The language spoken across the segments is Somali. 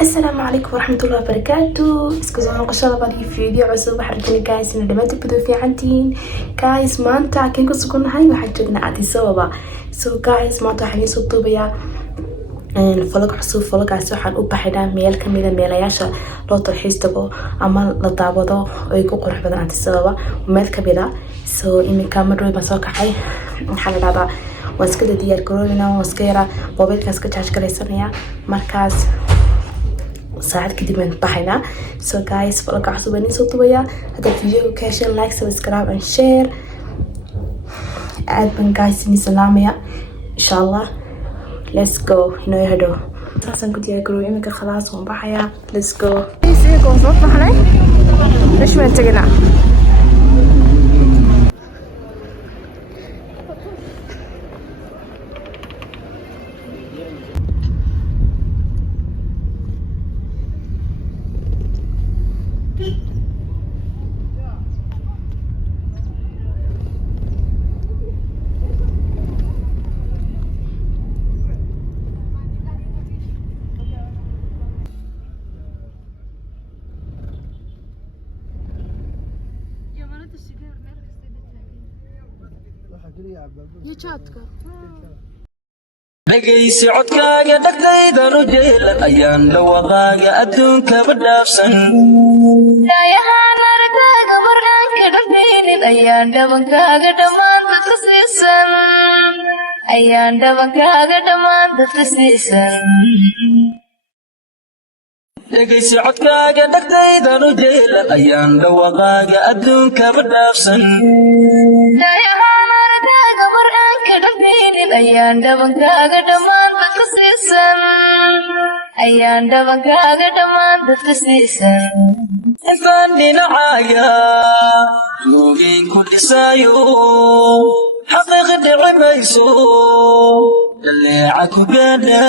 السلام عليكم ورحمة الله وبركاته. اسكوزون قشرة بادي فيديو عصب حرجني جايز إن لما تبدو في عندين جايز ما أنت كيف تكون هاي وحجنا عادي سوا سو جايز ما تحني صوتو بيا فلق عصب فلق عصب حن أوبا حدا ميل كميدا ميلاياشا لو ترحيز تبو أما لطابضو ويكو قرح بدن عادي سوا وميل كبيرا سو إمي كاميرو مسوكا حي حالا هذا واسكدا ديار كورونا واسكيرا موبيلكا اسكا تشاش كريسانيا مركز ساعد كده من بحنا so guys فلقى عصباني صوتوا بيا هذا الفيديو كاشن لايك سبسكرايب and share add من guys إني سلامية إن شاء الله let's go هنا يهدو أساسا كنت يقولوا إنك خلاص ونبحيا let's go إيكم صوت محلي ليش ما تجينا dhagaysi codkaaga dhagaydan u jeelan ayaan dhawadaaga adduunka badhaafsan dayahaan aragaaga markaanka dhammaynin ayaan dhabankaaga dhammaan dadka siisan ayaan dhabankaaga dhammaan dadka siisan dhagaysi codkaaga dhagaydan u jeelan ayaan dhawadaaga adduunka badhaafsan dayahaan aragaaga markaanka dhammaynin ayaan dhabankaaga dhammaan dadka siisan ayaan dhabankaaga dhammaan dadka siisan intaan dhinacaaga luugiin ku dhisaayo xaqiiqi dhici mayso dhaleeca ku gaadha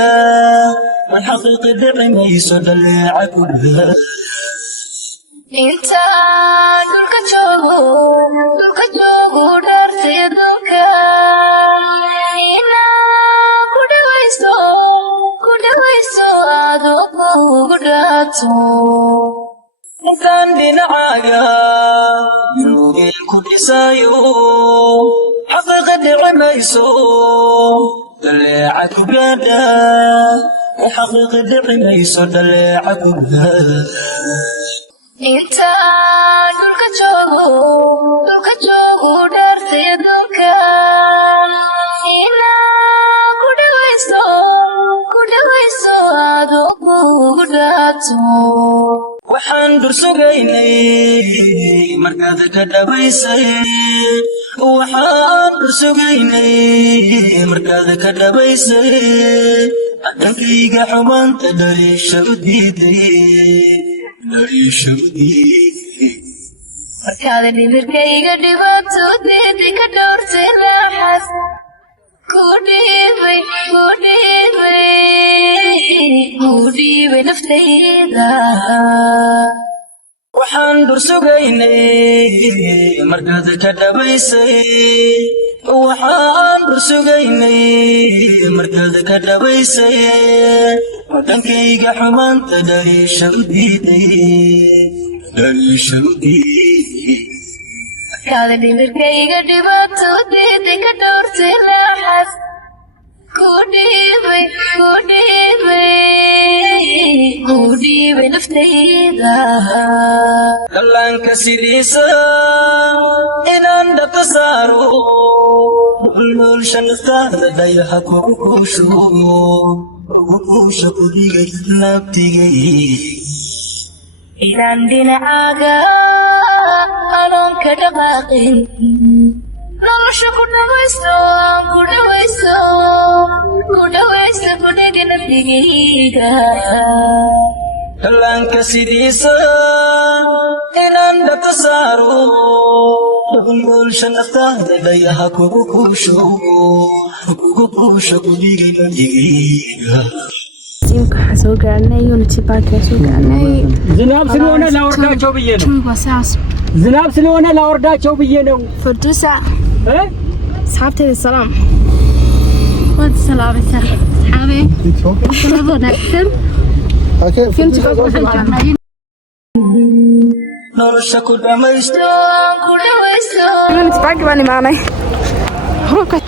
man xaqiiqi dhici mayso dhaleeca ku gaadha intaan dhulka joogo dhaartay adduunka inaan ku dhawayso adoo kugu dhaato intaan dhinacaaga luugiin ku dhisaayo xaqiiqi dhici mayso dhaleeca ku gaadha xaqiiqi dhici mayso dhaleeca ku gaadha intaan dhulka joogo dhaartay adduunka inaan ku dhawayso adoo kugu dhaato waxaan dursugaynay markaad ka dhabaysay waxaan dursugaynay markaad ka dhabaysay dhankayga xumaanta dhaliisha u diiday markaada dhimirkayga dhibaato diiday ka dhowrtay raaxas ku dhiibay naftayda waxaan dursugaynay markaad ka dhabaysay waxaan dursugaynay markaad ka dhabaysay dhankayga xumaanta dhaliisha u diiday markaada dhimirkayga dhibaato diiday ka dhowrtay raaxas ku dhiibay naftayda dhallaanka sidiisa inaan dhabta saaro nolosha naftaada dhayaha kugu kuusha kudigay nabtigay inaan dhinacaaga anoon ka dhaqaaqin nolosha ku dhawayso kudhiga naftigayga dhallaanka sidiisa inaan dhabta saaro nolosha naftaada dhayaha kugu kuusha kudigay nabtigayga يمكن حسوق عني يونتي باك حسوق عني ዝናብ ስለሆነ ላወርዳቸው ብዬ ነው ዝናብ ስለሆነ ላወርዳቸው ብዬ ነው فردوسة صحابتي السلام والسلام nolosha ku dhamaysto unity park baan imaanay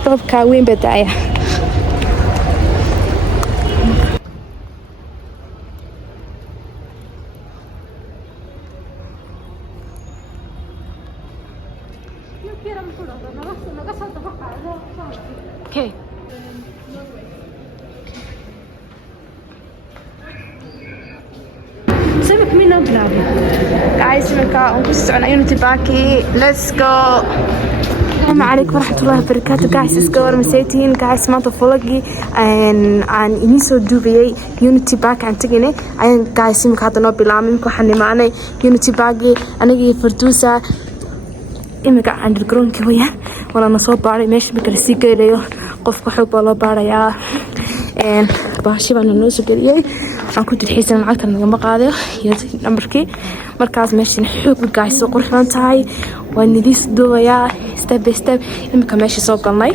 roobka weyn baa da'aya okay سمك منه بلابي guys منكا ونكسر عن unity park let's go السلام عليكم ورحمة الله وبركاته guys اسكور مسيتين guys ما تفلقي عن إنيسو دوبي unity park عن تجيني عن guys منك هذا نوبي لامين كوحني معنا unity park أنا جي فردوسة إمك عند الجرون كويا ولا نصوب باري مش بكرسي كيليو قف حب ولا باري يا باشي بنا نوسو كليه aan ku dirxiisan lacagta naga qaado iyo numberkii markaas meeshan xoog guys soo qurxoon tahay waan nidis doaya step by step imika meesha soo galnay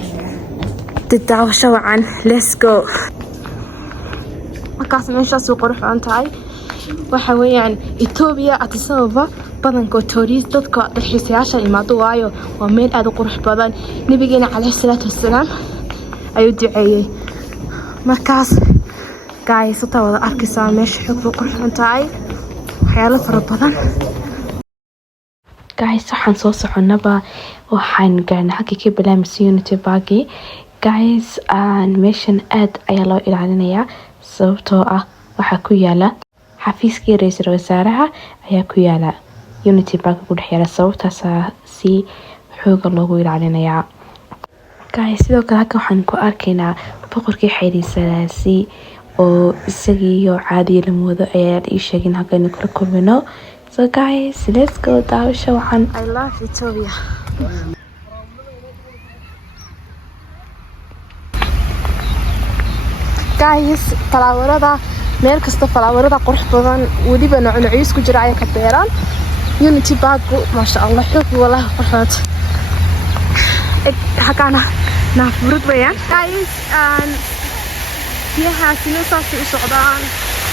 dadawasho wacan let's go markaas meesha soo qurxoon tahay waxa weeyaan Ethiopia Addis Ababa badankood tourist dadka dalxiisayaasha imaado waayo waa meel aad u qurux badan nabigeena calayhi salaatu wassalaam ayuu duceeyay markaas guys wada arkaysaa meesha xoog buu qurxoon tahay waxyaalo fara badan guys waxaan soo soconaba waxaan gaarnay halkii ka bilaabmay unity park guys meeshan aad ayaa loo ilaalinayaa sababtoo ah waxa ku yaala xafiiskii ra'iisul wasaaraha ayaa ku yaala unity park ku dhex yaala sababtaas si xoog loogu ilaalinayaa guys sidoo kale halka waxaan ku arkaynaa boqorkii xiriisanaasi oo isagiyo caadi la moodo ayaa ii sheegin halkan kala kulmino so guys let's go daawasho waxaan I love Ethiopia guys falaawarada meel kasta falaawarada qurux badan waliba noocyis ku jira ay ka beeraan unity park ma sha Allah xoog wallahi qurxoon hakana naafurad weeyaan guys biyaha sinosaasi u socdaan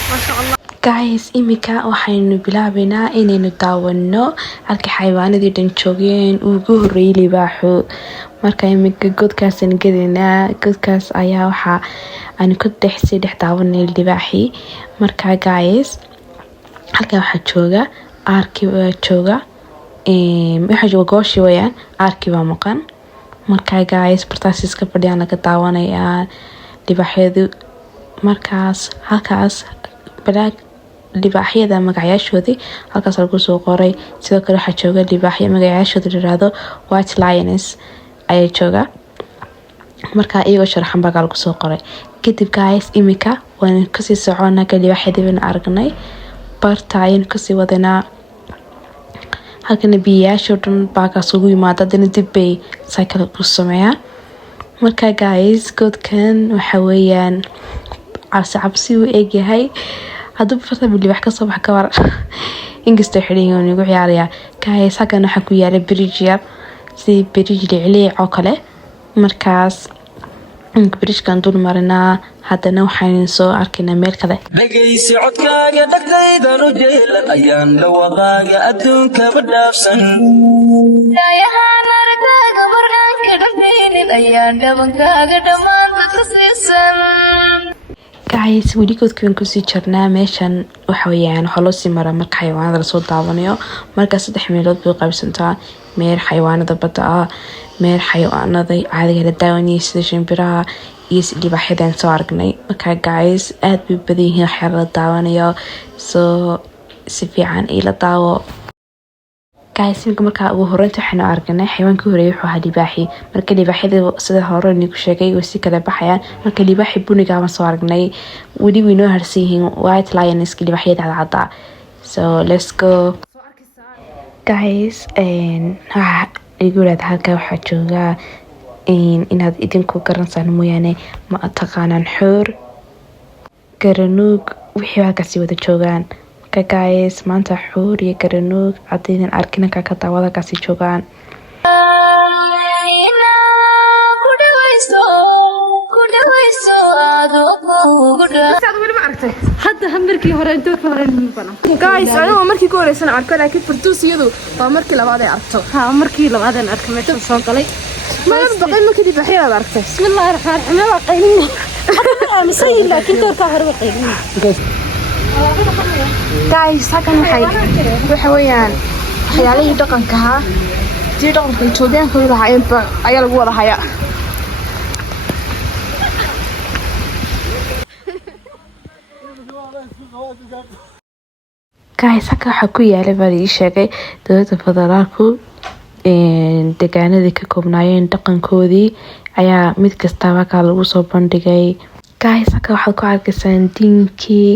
ma sha Allah guys imika waxaynu bilaabaynaa inaynu daawano halka xayawaanadii dhan joogeen ugu horeeyay libaaxo marka imika godkaasna gadanaa godkaas ayaa waxa aan ku dhex daawanay libaaxi marka guys halka waxa jooga arki jooga waxa jooga gooshi weeyaan arki waa maqan marka guys bartaas iska fadhiyaan laga daawanaya libaaxyadu markaas halkaas balaag libaaxyada magacayaashoodii halkaas lagu soo qoray sidoo kale waxa jooga libaaxyo magacayaashooda yiraahdo white lioness ayaa jooga marka iyagoo sharaxan baa lagu soo qoray kadib guys imika waan ka sii soconaa libaaxyada aragnay bartaayeen ka sii wadanaa halkan biyaasho dhan baakaas ugu yimaada dana dib bay cycle ku sameeyaan marka guys godkan waxa weeyaan cabsi uu eegyahay haduu farta libaax ka soo bax ka war ingista xiriyo ugu ciyaaraya guys halkan waxa ku yaala bridge yar si bridge leeyahay oo kale markaas bridge-kan dul marnaa haddana waxaan soo arkaynaa meel kale dhagaysi codkaaga dhagaydan u jeelan ayaan dhawaqaaga adduunka badhaafsan daayahaan aragaaga markaanka dhafaynin ayaan dhabankaaga dhammaanta ka siisan guys weli godkan kusii jirnaa meeshan waxa weeyaan waxa loo sii maraa marka xayawaanada la soo daawanayo marka 3 meelood bay qaybsantaa meel xayawaanada badda ah meel xayawaanada caadiga la daawanayo sida shimbiraha iyo libaaxyada soo aragnay marka guys aad bay badan yihiin waxa la daawanayo soo si fiican ila daawo guys marka ugu horeynta waxaan aragnay xayawaanka horeeyay wuxuu ahaa libaaxi marka libaaxyada sida hore nigu sheegay oo si kala baxayaan marka libaaxi buniga ma soo aragnay wali way noo harsan yihiin white lioness libaaxyada cadda so let's go guys igu leedahay halka waxa jooga inaad idinku garansaan mooyaane ma taqaanaan xoor garanuug wixii halkaasi wada joogaan ka guys maanta xoor iyo garanuug cadaydan arkinka ka daawada kaasi joogaan ku dhawayso dhammaado kuugu dhaa hadda markii hore doorka hore guys anigu markii ku horeysan arko laakiin fartuusiyadu waa markii labaad ay aragto markii labaad aan arko meesha soo galay ma baqay markii dib xiyada aragtay bismillaahir rahmaanir rahiim waa qaylin masay laakiin doorka hore waa qaylin guys hakan waxa weeyaan waxyaalihii dhaqanka ahaa tii dhaqanka Itoobiyaanka lahaayeen ayaa lagu wada hayaa guys haka waxa ku yaala baa ii sheegay dowladda federaalku deegaanadii ka koobnaayeen dhaqankoodii ayaa mid kastaba ka lagu soo bandhigay guys haka waxaad ku arkaysaan diinkii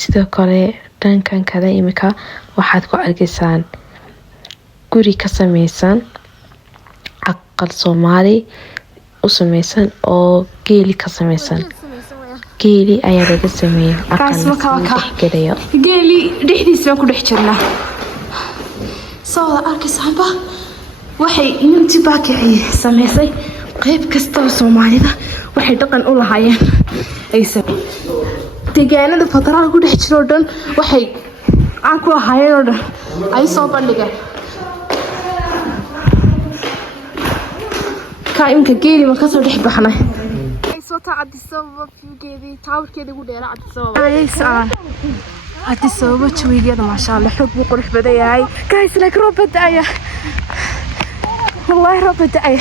sidoo kale dhankan kale imika waxaad ku arkaysaan guri ka samaysan aqal Soomaali u samaysan oo geeli ka samaysan geeli ayaa laga sameeyay aqal geeli dhexdiisa ku dhex jirnaa soo arkaysaanba waxay inanti baakay samaysay qayb kasta oo Soomaalida waxay dhaqan u lahaayeen ay deegaanada federaalka ku dhex jiro dhan waxay aan ku lahaayeen oo dhan ay soo bandhigeen ka imka geeli ma ka soo dhex baxnay عديسوبة فيجي تاور كده يقول لا عديسوبة يسأل عديسوبة شوي كده ما شاء الله حب وقرح بداية هاي كايس لك رب بداية والله رب بداية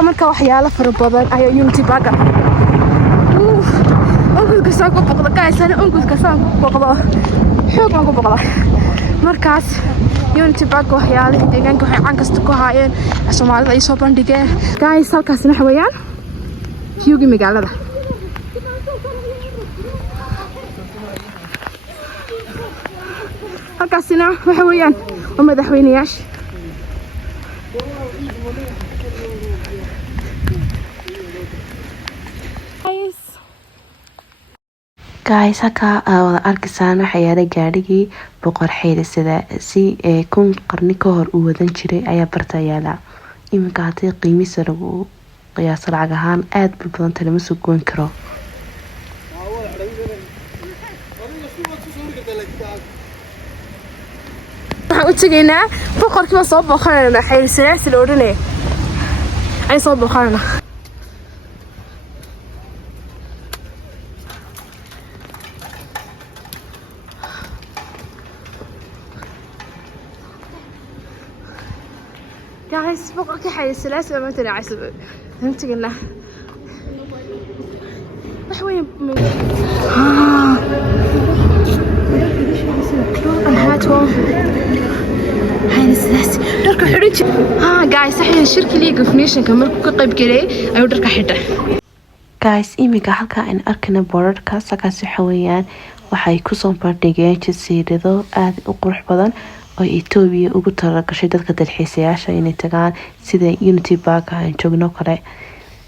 أمريكا وحيالة في ربضان أيوة يونتي باقة أنقذ كساق بقضة كايس أنا أنقذ كساق بقضة حب أنقذ بقضة مركز يونتي باقة وحيالة ديجان كوحي عنكستكو هايين عشان ما أي صوبان ديجا كايس هالكاس نحويان يوجي مقالة هالكاسنا وحويان ومدحوينياش guys haka wada arkaysaan waxa yaala gaadhigii boqor xeyle sida si kun qarni ka hor uu wadan jiray ayaa barta yaala iminka hadii qiimihiisa lagu qiyaas lacag ahaan aad badan lama soo goyn karo waxaan u tagaynaa boqorkii soo booqanayna xeyle sida la oranay ay soo booqanayna guys boqorkii xeyle sida ma tana casab فهمتنا وحوي هاتوا هاي السلاسل درك حرج جايز صحيح الشركة لي قفنيشن كمل قيب كلي أيو درك حدة جايز إيميجا halka aan arkana boorarka sakaasi xawayaan waxay ku soo bandhigeen jasiirado aad u qurux badan oo Itoobiya ugu talagashay dadka dalxiisayaasha inay tagaan sida Unity Park aan joogno kale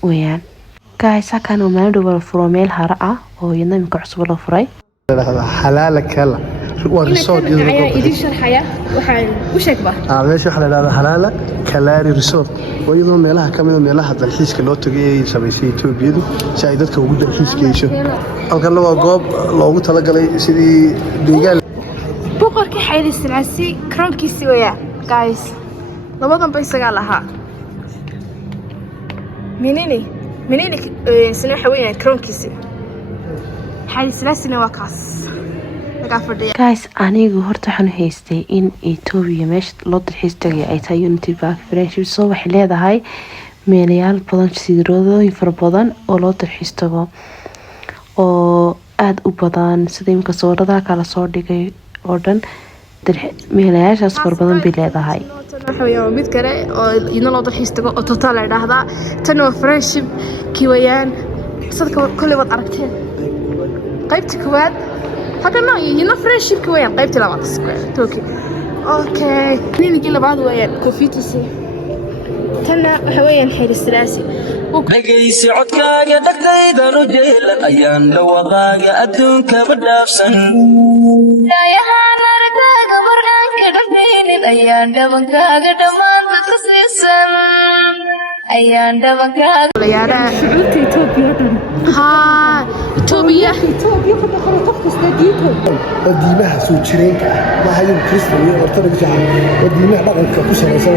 weeyaan guys halkan oo meel dhow furo meel hara ah oo yadna cusub la furay حلالة كلا وريسورت يدي شرحيا waxaan u sheegba meesha waxa la yiraahdaa حلالة كلاري ريسورت ويدو meelaha kamid meelaha dalxiiska loo tagay sameysay Itoobiyadu si ay dadka ugu dalxiiskayso halkan waa goob loogu talagalay sidii deegaan boqorkii xeyle sinaasi kronkiisi weeyaa guys labadan bay isaga lahaa منيني سنة حوينا كرونكيسي حالي سلاسلنا وكاس guys anigu horta waxaan haystay in Itoobiya meesha loo dalxiis tagay ay tahay Unity Park friendship soo waxay leedahay meelayaal badan sidooyin fara badan oo loo dalxiis tago oo aad u badan sida imka sawirada kala soo dhigay oo dhan meelayaashaas fara badan bay leedahay waxaa mid kale oo ina loo dalxiis tago oo total la yiraahdaa tan waa friendship kiwayaan sadka kulli wad aragteen qaybta koowaad هكذا ينا فريشيب كوين قيبت لبعض توكي اوكي نيجي لبعض ويان كوفيتسي تنا حوين حيل السلاسي dhagaysi codkaaga dhagtaydan u jeelan ayaan dhawaqaaga adduunka badhaafsan daayahaan aragaaga markaanka dhafaynin ayaan dhabankaaga dhammaanta ka siisan ayaan dhabankaaga shucuurta Itoobiya ها إثيوبيا وديمها سو جرينك ما هي كريستيان iyo orthodox ah wadiimaha dhaqanka ku salaysan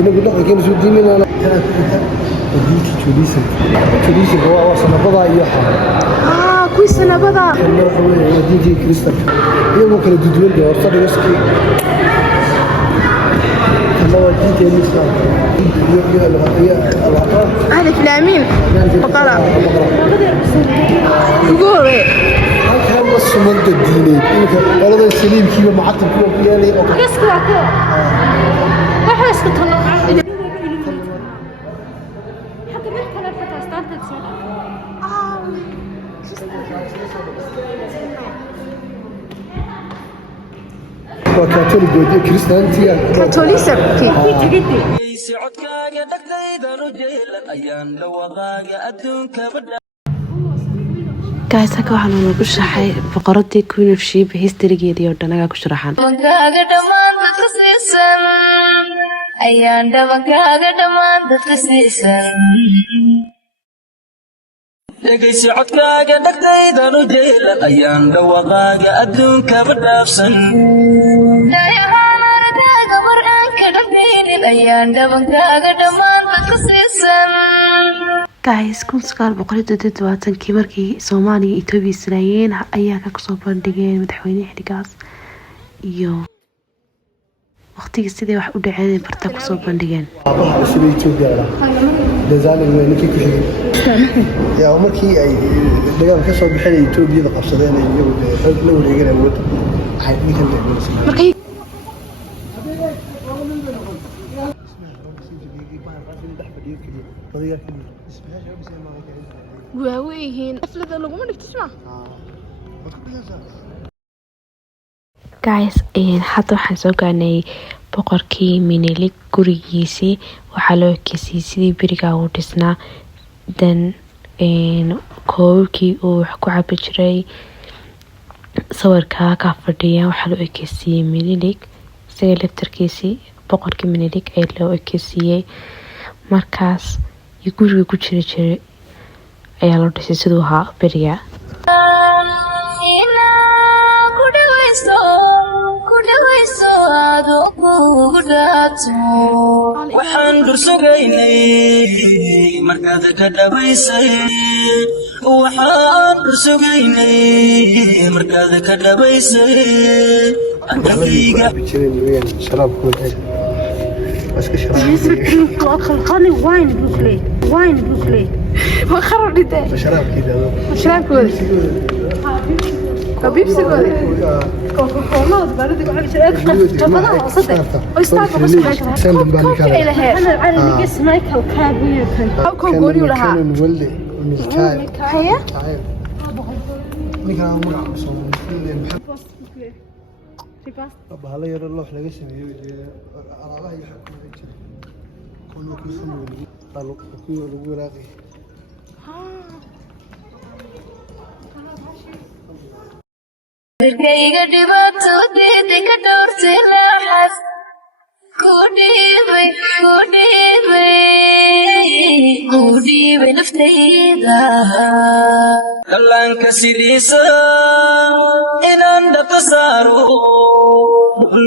inagu dhaqankeena soo diimina diinta Judaism waa sanabada iyo kuwi sanabada diinta Kristaanka iyagu kala duwan oo orthodox هذا فلامين بقرة قول كان الصمد الديني والله سليم كيف معطل كيف يعني كسكوا كو وحش كتلو حتى بالكلام حتى استعدت وكاثوليك ودي كريستيانتي كاثوليسم socodkaaga dhagtaydan u jeelan ayaan dhawaqaaga adduunka badha guys halka waxaan ugu shaxay boqoradii Queen of Sheba historygeedii oo dhanaga ku sharaxan dhawankaaga dhammaan dadka siisan ayaan dhawankaaga dhammaan dadka siisan dhegaysi codkaaga dhagtaydan u jeelan ayaan dhawaqaaga adduunka badhaafsan ayaan dhawankaaga dhammaan dadka siisan guys 1927 markii Soomaaliya iyo Itoobiya Israa'iil ayaa ka soo bandhigeen madaxweyne xiligaas iyo waqtigii sidii wax u dhaceen barta ku soo bandhigeen abaha sida Itoobiya dazaalin weynki ku xigay yaa markii ay dagaal ka soo bixin Itoobiyada qabsadeen iyagu la wareegeen awood waxay dhigeen markii واويهين افلذ لغم انك تسمع guys hadda waxaan soo gaarnay boqorkii Menelik gurigiisii waxaa loo ekeysiyay sidii beriga uu dhisnaa dan koobkii uu wax ku cabi jiray sawirka ka fadhiya waxaa loo ekeysiyay Menelik isaga laftarkiisii boqorkii Menelik ee loo ekeysiyay markaas iyo guriga ku jiray ayaa loo dhisay sidoo ahaa beriga waxaan dursugaynay markaad ka dhabaysay waxaan dursugaynay markaad ka dhabaysay adagayga sharaabku بس شراب خلي واين بروكلي ما خرب لي ده شراب كده شراب كودي بيبسي كودي كوكاكولا بلدك عم شراب قطعه صدق استاذ سلم بالك انا على اسم مايكل كابير او كوغوري ولا ها كان ولي ميكايل هي نيكا عمر هلا يرى الله لقى سميه على يحكم كله كسمه قالوا كله لو راقي kayga dhibaatoodii ka dhowrtay raaxas ku dhiibay naftayda dhallaanka sidiisa inaan dhaqo saaro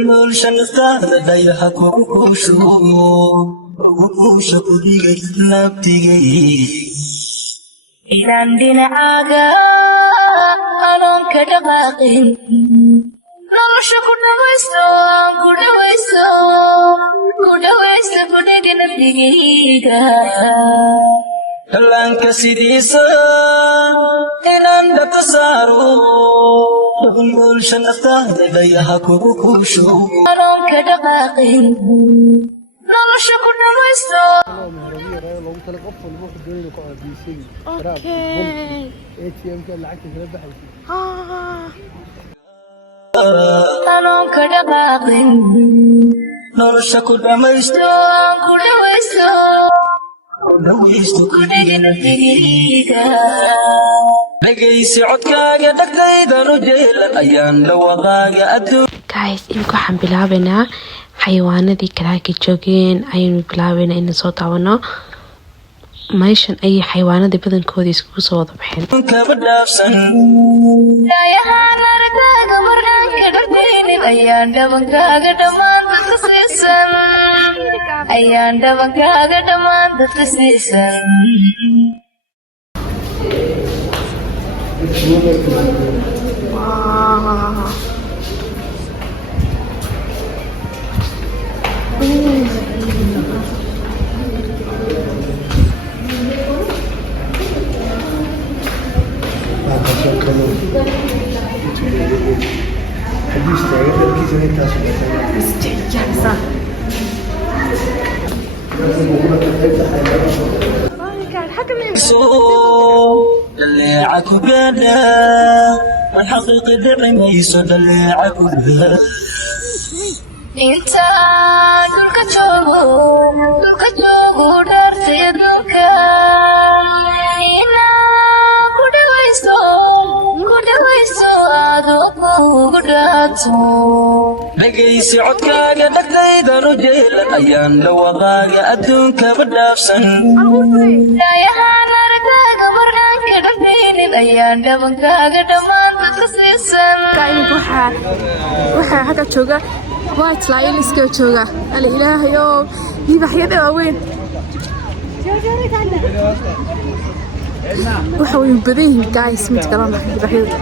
nolosha naftaada dhayaha kugu kuusha ku dhigay nabtigay inaan dhinacaaga anoon ka dhaqaaqin nolosha ku dhawaysto ku dhigi naftigayga dhallaanka sidiisa inaan dhaqo saaro nolosha naftaada dhayaha kugu kuusho anoon ka dhaqaaqin nolosha ku dhawaysto anoon ka dhaqaaqin nolosha ku dhamaysto ku dhawaysto ku dhigi naftigayga dhegaysi codkaaga dhagtaydan u jeelan ayaan dhawaqaaga adduun guys imika waxaan bilaabaynaa xayawaanadii kalaaka joogeen ayaynu bilaabaynaa inaan soo daawano meeshan ayay xayawaanadii badankooda iskugu soo wada baxeen. kaba dhaafsan Dayahaan aragaaga barnaanka dharkeynin ayaan dhabankaaga dhammaan dadka siisan. Ayaan dhabankaaga dhammaan dadka siisan. daleeca ku gaadha man xaqiiqi dhici mayso daleeca ku gaadha Intaan dhulka joogo dhaartay adduunka. Inaan ku dhawayso adoo kugu dhaato. dhegaysi codkaaga dhagdaydan u jeelan ayaan dhawaqaaga adduunkaba dhaafsan Dayahaan aragaaga barnaanka dharkeynin ayaan dhabankaaga dhammaan dadka siisan. iminka waxaa xagga jooga white lion iska jooga ala ilaahayo libaxyada waaweyn waxa way badan yihiin guys mid kalena libaxyada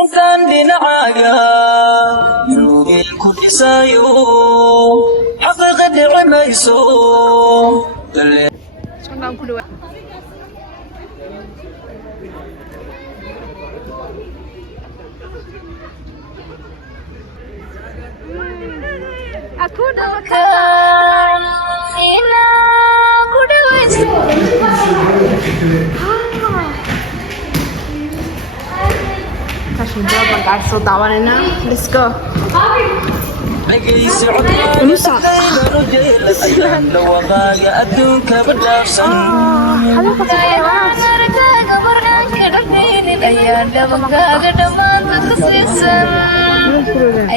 intaan dhinacaaga yuugeen ku dhisaayo xaqiiqa dhici mayso Inaan ku dhawayso kashin dooban gaar soo daawanayna let's go dhegaysi codkaaga dhagdaydan u jeelan ayaan dhawaqaaga adduunkaba dhaafsan Dayahaan aragaaga barnaanka dharkeynin ayaan dhabankaaga dhammaan dadka siisan.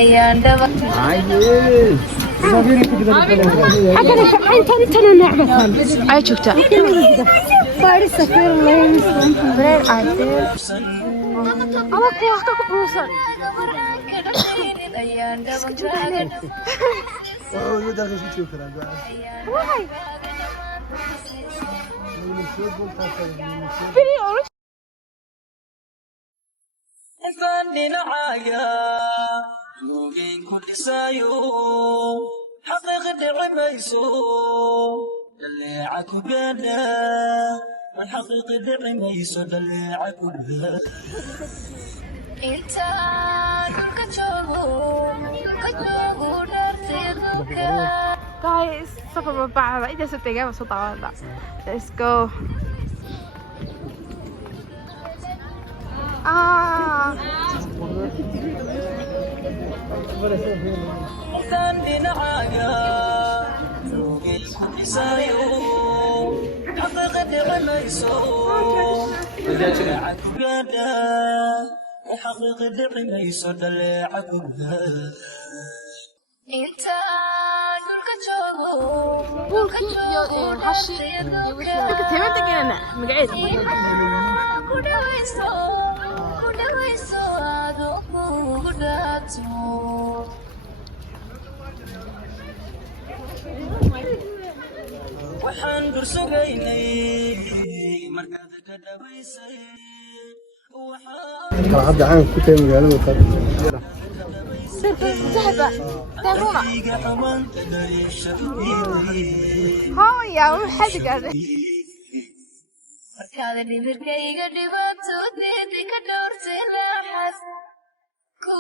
Ayaan ay joogta intaan dhinacaaga yuugeen ku dhisaayo xaqiiqa dhici mayso daleeca ku gaadha man xaqiiqi dhici mayso daleeca ku gaadha intaan dhulka joogo dhaartay adduunka. guys safar ma bacda inta soo tagay soo daawada let's go intaan dhinacaaga yuugeen ku dhisaayo xaqiiqa dhici mayso daleeca ku gaadha man xaqiiqi dhici mayso daleeca ku gaadha Intaan dhulka joogo buulkii iyo hashi iyo wixii dadka teemada geena magaceed ku dhawayso adoo kugu dhaato. waxaan dursugaynay markaad ka dhabaysay hadda caan ku tahay magaalada kale iga amaanta dhaliisha hooya waxa gaadhay Markaad dhimirkayga dhibaato diidi ka dhowrtay raaxas ku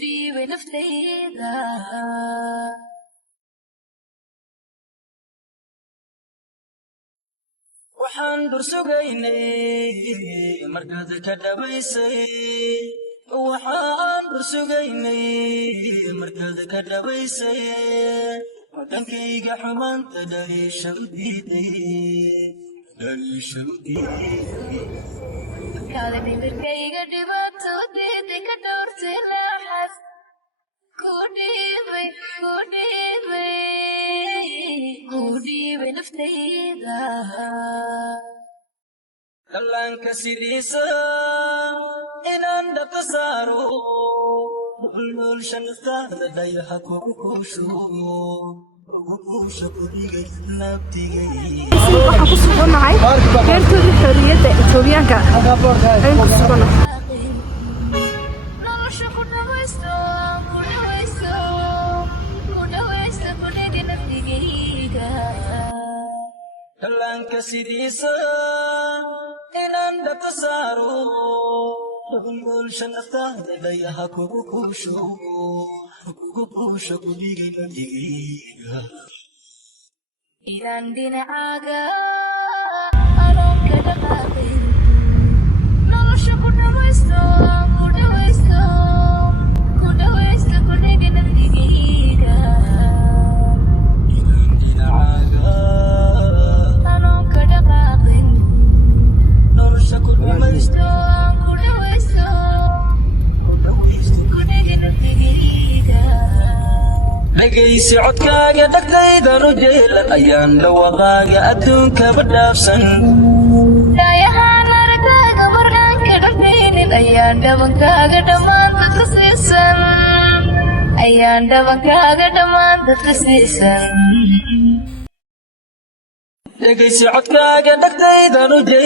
dhiibay naftayda. waxaan dursugaynay markaad ka dhabaysay waxaan dursugaynay markaad ka dhabaysay wadankayga xumaanta dhaliisha u diiday Kala dhimirkayga dhibaato diiday ka dhowrtay laaxas ku dhiibay naftayda dhallaanka sidiisa inaan dhaqo saaro dhulsha naftaada dhayaha kugu kuusho waxaan ku sugannahay beertoodii xorriyadda Itoobiyaanka ayaan ku sugannahay nolosha ku dhawaysto ku dhigi naftigayga dhallaanka sidiisa inaan dhaqo saaro dhulsha naftaada dhayaha kugu kuusho kudhigi naftigayga inaan dhinacaaga anoon ka dhaqaaqin nolosha ku dhawaysto ku dhigi naftigayga anoon ka dhaqaaqin nolosha ku dhamaysto ku dhawaysto ku dhigi naftigayga dhegaysi codkaaga dhagtaydan u jeelan ayaan dhawaqaaga adduunkaba dhaafsan dhayahaan aragaaga markaanka dhaqaynin ayaan dhabankaaga dhammaan dadka siisan dhegaysi codkaaga dhagtaydan u jeelan